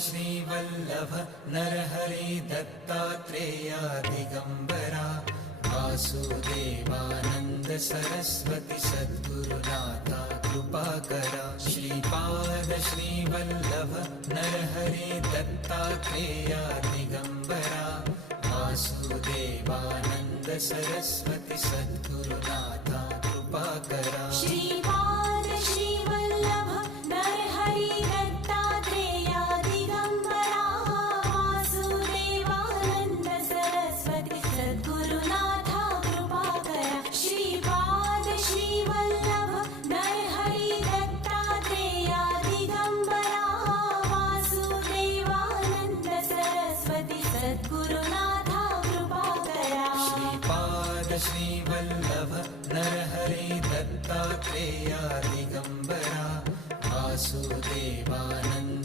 Shrivallabh Narhari Dattatreya Digambara Vasudevanand Saraswati सद्गुरुनाथा कृपाकरा Shripad Shrivallabh Narhari Dattatreya Digambara Vasudevanand Saraswati सद्गुरुनाथा